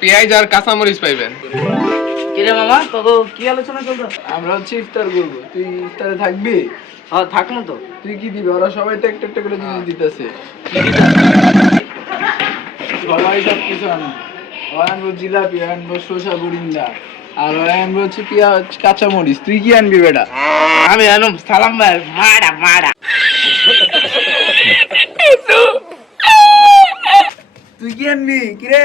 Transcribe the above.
পেঁয়াজ আর কাঁচামরিচ পাইবেন। কিরে মামা তোকে কি আলোচনা চলতো আমরা হচ্ছে ইফতার করব। তুই ইফতারে থাকবি? হ্যাঁ থাকল তো। তুই কি দিবি? ওরা সবাই তো একটা একটা করে জিনিস দিতেছে। সবাই সব কিছু আনব। ওরা আনব জিলাপি আনব শসা বুরিন্দা আর ওরা আনব হচ্ছে পেঁয়াজ কাঁচা মরিচ তুই কি আনবি বেটা? আমি আনম সালাম ভাই মারা মারা তুই কি আনবি? কিরে?